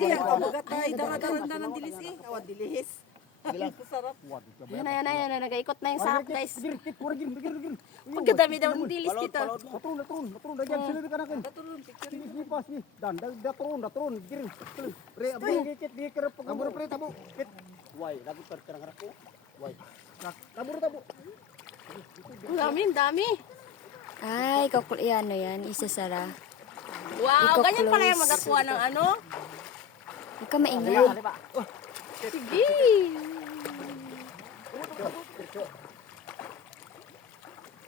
Sige, ako magatay. Dara-dara na ng dilis eh. Awan, dilihis. Sarap. Yan na. Nag-ikot na yung sahak, guys. Pagkadami daw ng dilis dito. Natron. Dagyan sila ka nakin. Sige pas ni. Dan datron. Gir. Pre, abang gikit di kerep pagabur pre tabo. Kit. Wai, lagu terkerang ko. Wai. Tabo. Ang dami. Ay, ano yan, isasara. Wow, ganyan pala yung magakuha ng ano. Huwag ka maingay. Sige.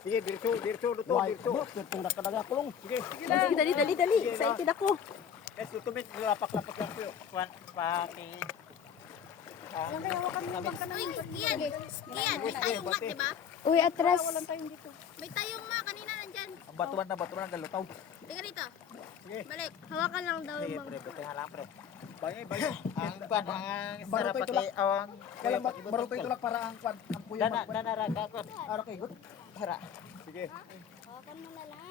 Sige, dirso luto. Tung nakadaga kulong. Sige. Sige, dali. Excited ako. Es lutumit lapak-lapak lang po. Kuan paki. Yan. May tayong mat, diba? Uy, atras. May tayong ma, kanina nandyan. Batuan na galutaw. Tika dito. Balik. Hawakan lang daw Sige, yung pre, bang. betul halang pre. Bayo. Ang kwan ang Baru sarap pa ito pati awang. Kaya baru pa itulak para ang kwan, ang puyo Dana raga ko. Ara kay good. Hara. Sige. Hawakan mo na lang.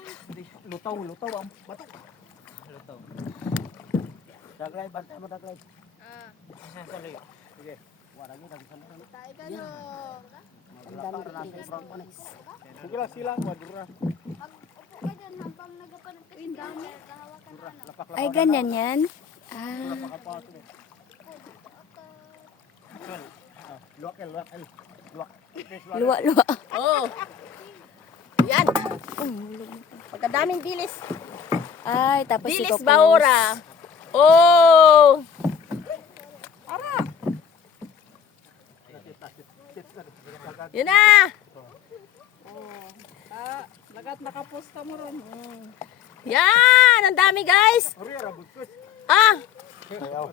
Lutaw ang bato. Lutaw. Daglay bantay mo daglay. Sorry. Sige. Wala mo dagsan. Tayo ka no. Sige lang silang wadura. Pag upo ka dyan, habang nagapanag ka sa dami, hawakan mo na. Ay, ganyan yan. Ah, Luak. luwa. Oh. Yan. Pagkadaming dilis. Ay, tapos Dilis iko-close. bahura. Oh. Yun na. Lagat nakaposta mo ron. Yan. Ang dami, guys. Ah.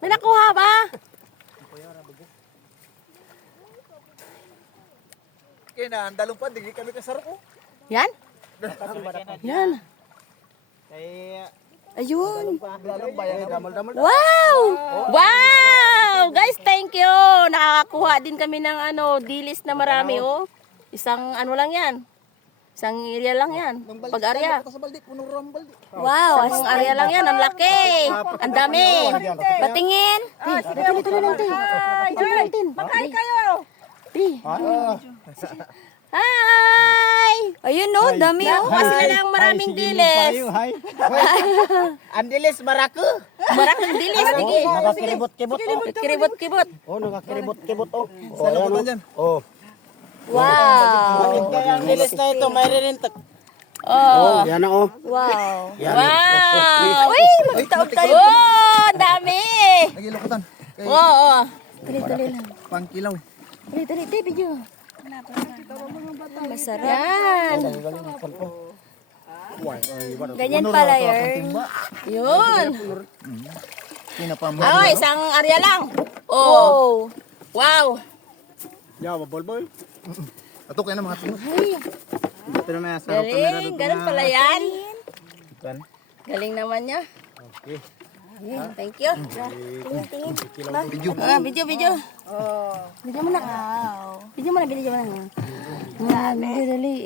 May nakuha ba? Kaya na, andalong pa, di kami kasarap ko. Yan. Yan. Kaya, Ayun. andalong bayan, damal-damal. Wow! Wow! Guys, thank you. Nakakakuha din kami ng dilis na marami, oh. Isang ano lang yan. Isang area lang yan. Pag-area. Sa baldi, puno ram baldi. Wow! Isang area lang yan. Ang laki. Ang dami. Patingin. Dito na natin. Magkay kayo. Hi! Ayun no, dami oh. Nakuha sila ng maraming dilis. Andilis marako. Maraming dilis. Sige. Nakakiribot-kibot oh. Kiribot-kibot. Oh, nakakiribot-kibot oh. Sa labutan dyan. Oh. Wow! Kaya ang dilis na ito, may ririntak. Oh. Yan na oh. Wow! Wow! Uy, magtaog tayo. Oh, ang dami. Nagilukutan. Oo. Tuloy lang. Pangkilaw. Tuloy, video. Masarap. Yan. Ganyan pala yun. Yun. Pinapamo. Oh, isang area lang. Oh. Wow. Ya, bol-bol. Ato kaya na mga tino. Ito na may asarap. Galing. Ganun pala yan. Kan? Galing naman niya. Okay. Yeah, thank you. Video. Video. Video mo na. Video mo na. Dali.